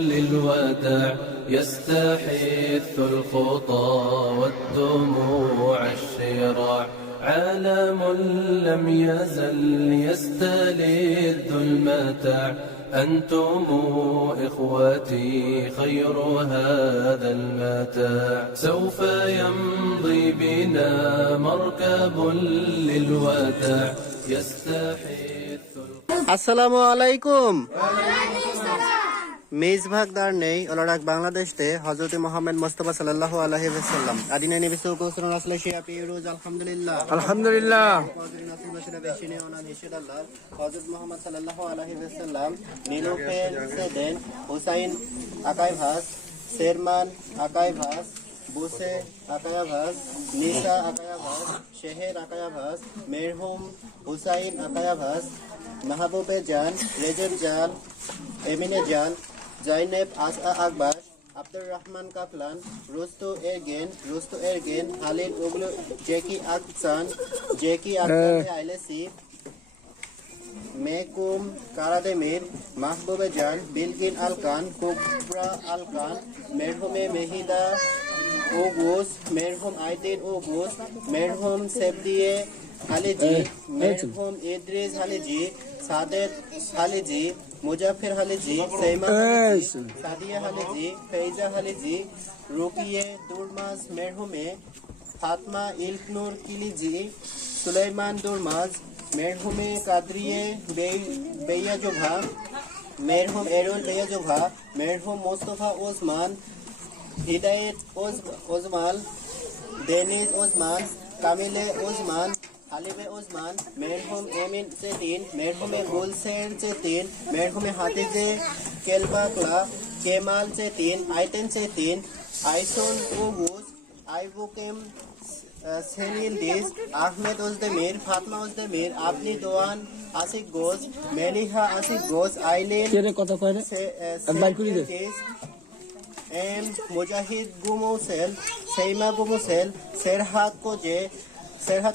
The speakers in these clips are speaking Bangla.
للوداع يستحث الخطى والدموع الشراع عالم لم يزل يستلذ المتاع أنتم إخوتي خير هذا المتاع سوف يمضي بنا مركب للوداع يستحث আসসালামু আলাইকুম মেজভাগ দারনেই ওলারাক বাংলাদেশ তে হযরত মুহাম্মদ মুস্তাফা সাল্লাল্লাহু আলাইহি ওয়াসাল্লাম আদিনা নবী সাল্লাল্লাহু আলাইহি ওয়াসাল্লাম শিয়া পিরুজ আলহামদুলিল্লাহ নাসির বশরা বেশিনে ওনা নিশাল্লাহ হযরত মুহাম্মদ সাল্লাল্লাহু আলাইহি ওয়াসাল্লাম নীলুফের সেদেন হুসাইন আকাই ভাস শেরমান আকাই ভাস বুসে আকায়া ভাস নিসা আকায়া ভাস শেহের আকায়া ভাস মেরহুম হুসাইন আকায়া ভাস মাহবুবে জান রেজব জান এমিনে জান জয়নেব আসা আকবর আব্দুর রহমান কাফলান রুস্তু এরগেন হালিল ওগলু জেকি আকসান আইলেসি মেকুম কারাদেমির মাহবুবে জান বিলকিন আলকান কুবরা আলকান মেরহুমে মেহিদা ওগুস মেরহুম Aidin ওগুস মেরহুম সেবদিয়ে হালিজি মেরহুম Idris হালিজি সাদেত হালিজি মুজাফির হালিজি সেইমা হালিজি Sadia হালিজি ফেইজা হালিজি রুকিয়ে দুরমাজ মেরহুমে Fatma ইলকনুর কিলিজি Sulaiman দুরমাজ মেরহুমে কাদরিয়ে বেয়াজোভা মেরহুম এরুল বেয়াজোভা মেরহুম Mostafa Osman হিদায়েত ওজমাল Dennis Osman কামিলে Osman হালিবে Osman মেরহুম Emin Cetin মেরহুমে গুলসের চেতিন মেরহুমে হাতিজে কেলবাকলা Kemal Cetin Ayten Cetin Aysun Oguz আইবুকেম সেনিলদিস আহমেদ ওজদেমির ফাতমা ওজদেমির আপনি Dogan Asik Goz Meliha Asik Goz Aylin M Mujahid Gumusel Seyma Gumusel Serhat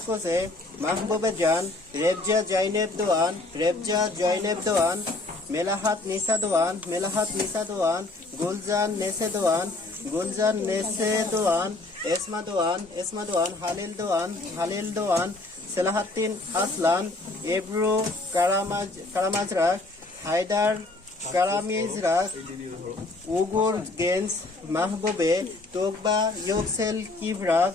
Koce মাহবুবে Can Revza Zeynep Dogan Melahat Nisa Dogan Gulcan Nese Dogan Esma Dogan Halil Dogan Selahaddin Aslan Ebru Karamazrak Haydar Karamizrak Ugur গেন্স মাহবুবে Tugba Yuksel Kivrak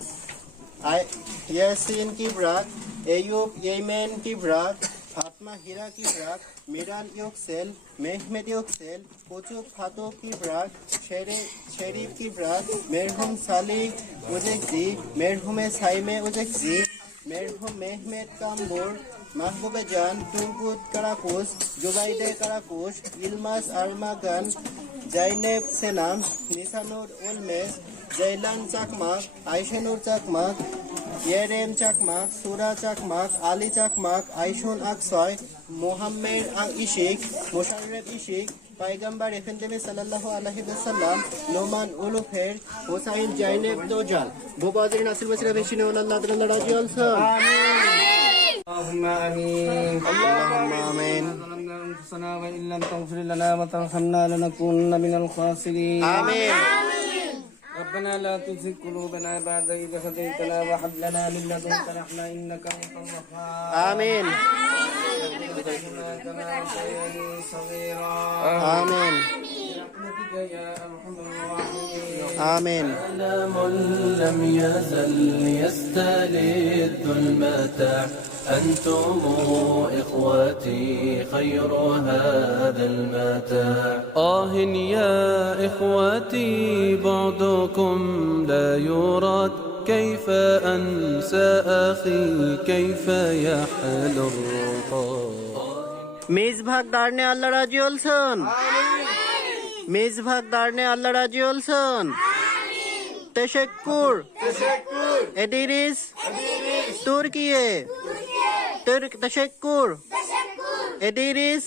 Yasin Kivrak Eyup Yemen Kivrak Fatma হীরা কিভরাক মিরান ইউকসেল মেহমেদ ইউকসেল কুচুক ফাতো কিভরাক শেরিফ কিভরাক মেরহুম সালিক উজেকজি মেরহুমে সাইমে উজেকজি মেরহুম মেহমেদ কাম্বুর মাহবুবে জান টুঙ্কুত কারাকুস জুবাইদে কারাকুস ইলমাস আরমাগান জাইনেব সেনাম নিসানুর উলমেস জৈলান চাকমাক আইশেনুর চাকমাক ইয়েরেম চাকমাক সুরা চাকমাক আলী চাকমাক আইশুন আকসয় মোহাম্মেদ ইশিক মোশাররফ ইশিক পায়গম্বর এফেন্দেমে সাল্লাল্লাহু আলাইহি ওয়াসাল্লাম নোমান উলুফের হুসাইন জাইনেব দোজাল বুবাজির নাসির বসরা বেশিনে আল্লাহ তাআলা রাজি আলসা اللهم آمين اللهم آمين ظلمنا أنفسنا وإن لم تغفر لنا وترحمنا لنكونن من الخاسرين آمين ربنا لا تزغ قلوبنا بعد إذ هديتنا وهب لنا من لدنك رحمة إنك أنت الوهاب آمين آمين برحمتك يا أرحم الراحمين آمين عالم لم يزل يستلذ المتاع أنتم إخوتي خير هذا المتاع يا إخوتي بعدكم لا يراد كيف أنسى أخي كيف يحل الرقاد মেজভাগ দারনে আল্লাহ রাজি হলছেন মেজভাগ দারনে আল্লাহ রাজি হলছেন তেশেক্কুর এদিরিস তুর্কিয়ে তেশেক্কুর এদিরিস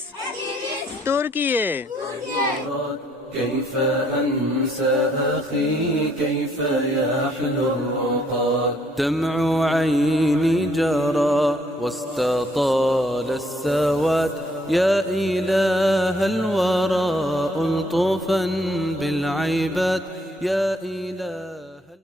তুর্কিয়ে كيف أنسى أخي كيف يحلو الرقاد دمع عيني جرى واستطال السواد. يا إله الورى ألطفا بالعباد، يا إله